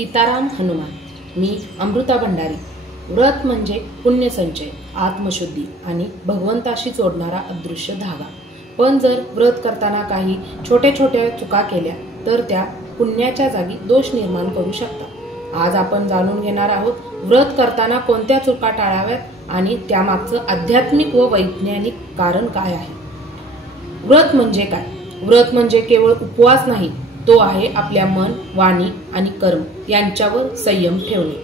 सीताराम हनुमान. मी अमृता भंडारी. व्रत म्हणजे पुण्यसंचय, आत्मशुद्धी आणि भगवंताशी जोडणारा अदृश्य धागा. पण जर व्रत करताना काही छोट्या छोट्या चुका केल्या तर त्या पुण्याच्या जागी दोष निर्माण करू शकतात. आज आपण जाणून घेणार आहोत व्रत करताना कोणत्या चुका टाळाव्यात आणि त्यामागचं आध्यात्मिक व वैज्ञानिक कारण काय आहे. व्रत म्हणजे काय? व्रत म्हणजे केवळ उपवास नाही, तो आहे आपल्या मन, वाणी आणि कर्म यांच्यावर संयम ठेवणे.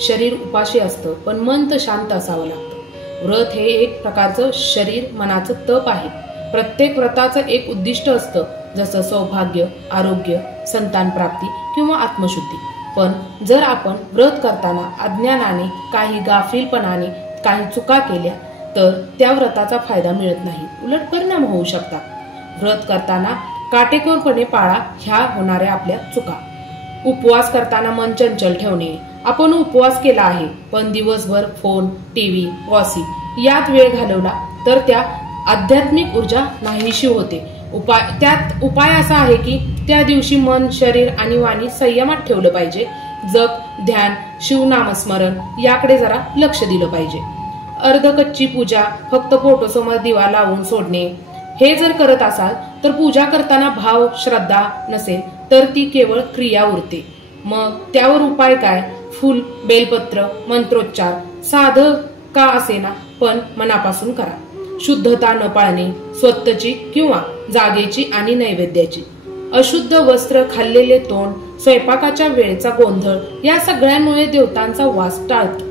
शरीर उपाशी असतं पण मन तर शांत असावं लागतं. व्रत हे एक प्रकारचं शरीर मनाचं तप आहे. प्रत्येक व्रताचं एक उद्दिष्ट असतं, जसं सौभाग्य, आरोग्य, संतान प्राप्ती किंवा आत्मशुद्धी. पण जर आपण व्रत करताना अज्ञानाने, काही गाफीलपणाने काही चुका केल्या तर त्या व्रताचा फायदा मिळत नाही, उलट परिणाम होऊ शकतात. व्रत करताना काटेकोरपणे पाळा ह्या होणाऱ्या आपल्या चुका. उपवास करताना मन चंचल ठेवणे. आपण उपवास केला आहे पण दिवसभर फोन, टीव्ही, गॉसिप यात वेळ घालवला तर त्या आध्यात्मिक ऊर्जा नाहीशी होते. त्यात उपाय असा आहे की त्या दिवशी मन, शरीर आणि वाणी संयमात ठेवलं पाहिजे. जप, ध्यान, शिवनामस्मरण याकडे जरा लक्ष दिलं पाहिजे. अर्धकच्ची पूजा, फक्त फोटोसमोर दिवा लावून सोडणे, हे जर करत असाल तर पूजा करताना भाव, श्रद्धा नसेल तर ती केवळ क्रिया उरते. मग त्यावर उपाय काय? फूल, बेलपत्र, मंत्रोच्चार, साधं का असेना पण मनापासून करा. शुद्धता न पाळणे, स्वतःची किंवा जागेची आणि नैवेद्याची. अशुद्ध वस्त्र, खाल्लेले तोंड, स्वयंपाकाच्या वेळेचा गोंधळ या सगळ्यांमुळे देवतांचा वास टाळतो.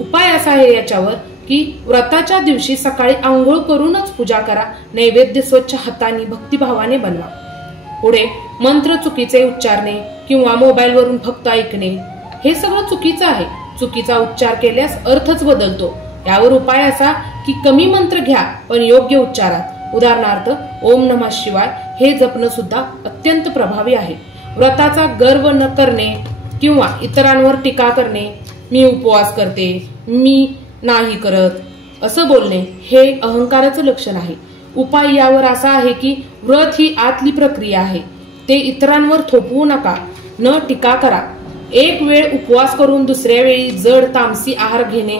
उपाय असा आहे याच्यावर की व्रताच्या दिवशी सकाळी आंघोळ करूनच पूजा करा. नैवेद्य स्वच्छ हाताने भक्तिभावाने बनवा. पुढे मंत्र चुकीचे उच्चारणे किंवा मोबाईलवरून फक्त ऐकणे हे सगळं चुकीचं आहे. चुकीचा उच्चार केल्यास अर्थच बदलतो. यावर उपाय असा की कमी मंत्र घ्या पण योग्य उच्चारात. उदाहरणार्थ ओम नमः शिवाय हे जपणं सुद्धा अत्यंत प्रभावी आहे. व्रताचा गर्व न करणे किंवा इतरांवर टीका करणे, मी उपवास करते, मी नाही करत असं बोलणे हे अहंकाराचं लक्षण आहे. उपाय यावर असा आहे की व्रत ही आतली प्रक्रिया आहे, ते इतरांवर थोपवू नका, न टीका करा. एक वेळ उपवास करून दुसऱ्या वेळी जड तामसी आहार घेणे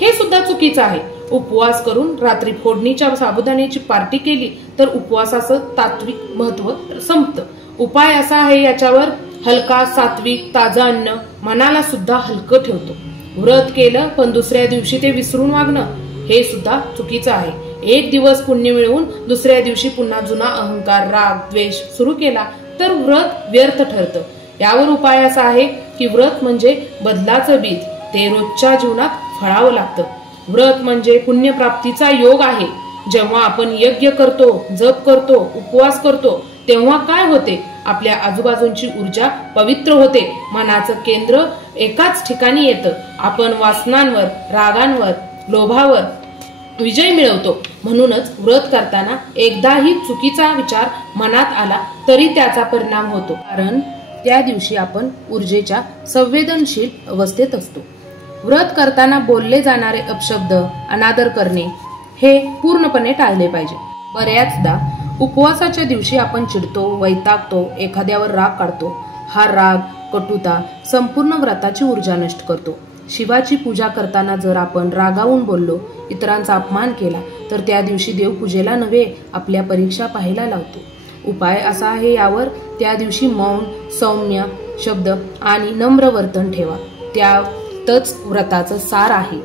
हे सुद्धा चुकीचं आहे. उपवास करून रात्री फोडणीच्या साबुदाण्याची पार्टी केली तर उपवासाचं तात्विक महत्व संपतं. उपाय असा आहे याच्यावर, हलका, सात्विक, ताजं अन्न मनाला सुद्धा हलकं ठेवतो. व्रत केलं पण दुसऱ्या दिवशी ते विसरून वागणं हे सुद्धा चुकीचं आहे. एक दिवस पुण्य मिळवून दुसऱ्या दिवशी पुन्हा जुना अहंकार, राग, द्वेष सुरू केला तर व्रत व्यर्थ ठरतं. यावर उपाय असा आहे की व्रत म्हणजे बदलाचं बीज, ते रोजच्या जीवनात फळावं लागतं. व्रत म्हणजे पुण्यप्राप्तीचा योग आहे. जेव्हा आपण यज्ञ करतो, जप करतो, उपवास करतो तेव्हा काय होते? आपल्या आजूबाजूंची ऊर्जा पवित्र होते. मनाचं केंद्र एकाच ठिकाणी येतं. आपण वासनांवर, रागांवर, लोभावर विजय मिळवतो. म्हणूनच व्रत करताना एकदाही चुकीचा विचार मनात आला तरी त्याचा परिणाम होतो, कारण त्या दिवशी आपण ऊर्जेच्या संवेदनशील अवस्थेत असतो. व्रत करताना बोलले जाणारे अपशब्द, अनादर करणे हे पूर्णपणे टाळले पाहिजे. बऱ्याचदा उपवासाच्या दिवशी आपण चिडतो, वैतागतो, एखाद्यावर राग काढतो. हा राग, कटुता संपूर्ण व्रताची ऊर्जा नष्ट करतो. शिवाची पूजा करताना जर आपण रागावून बोललो, इतरांचा अपमान केला तर त्या दिवशी देवपूजेला नव्हे आपल्या परीक्षा पाहायला लावतो. उपाय असा आहे यावर, त्या दिवशी मौन, सौम्य शब्द आणि नम्र वर्तन ठेवा. त्यातच व्रताचं सार आहे.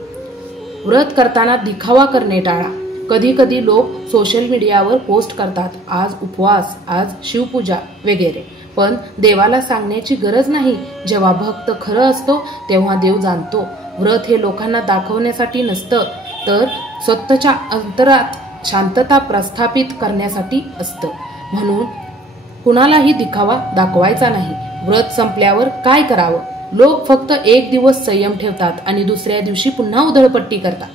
व्रत करताना दिखावा करणे टाळा. कधी कधी लोक सोशल मीडियावर पोस्ट करतात, आज उपवास, आज शिवपूजा वगैरे, पण देवाला सांगण्याची गरज नाही. जेव्हा भक्त खरं असतो तेव्हा देव जाणतो. व्रत हे लोकांना दाखवण्यासाठी नसतं तर स्वतःच्या अंतरात शांतता प्रस्थापित करण्यासाठी असतं. म्हणून कुणालाही दिखावा दाखवायचा नाही. व्रत संपल्यावर काय करावं? लोक फक्त एक दिवस संयम ठेवतात आणि दुसऱ्या दिवशी पुन्हा उधळपट्टी करतात.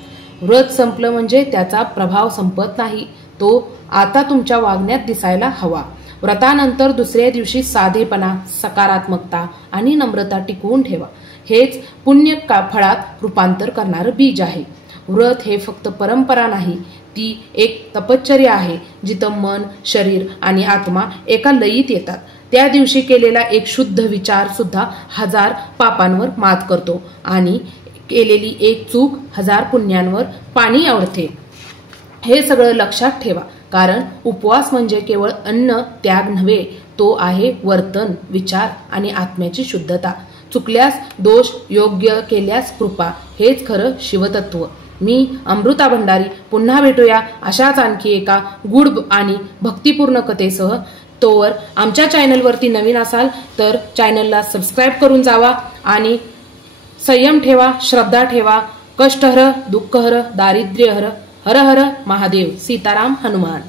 व्रत संपलं म्हणजे त्याचा प्रभाव संपत नाही, तो आता तुमच्या वागण्यात दिसायला हवा. व्रतानंतर दुसऱ्या दिवशी साधेपणा, सकारात्मकता आणि नम्रता टिकवून ठेवा. हेच पुण्य फळात रूपांतर करणारं बीज आहे. व्रत हे फक्त परंपरा नाही, ती एक तपश्चर्या आहे जिथं मन, शरीर आणि आत्मा एका लयीत येतात. त्या दिवशी केलेला एक शुद्ध विचार सुद्धा 1000 पापांवर मात करतो आणि केलेली एक चूक 1000 पुण्यांवर पाणी आवडते. हे सगळं लक्षात ठेवा, कारण उपवास म्हणजे केवळ अन्न त्याग नव्हे, तो आहे वर्तन, विचार आणि आत्म्याची शुद्धता. चुकल्यास दोष, योग्य केल्यास कृपा, हेच खरं शिवतत्व. मी अमृता भंडारी पुन्हा भेटूया अशाच आणखी एका गूढ आणि भक्तिपूर्ण कथेसह. तोवर आमच्या चॅनलवरती नवीन असाल तर चॅनलला सबस्क्राईब करून जावा आणि संयम ठेवा, श्रद्धा ठेवा. कष्ट हर, दुःख हर, दारिद्र्य हर. हर हर महादेव. सीताराम हनुमान.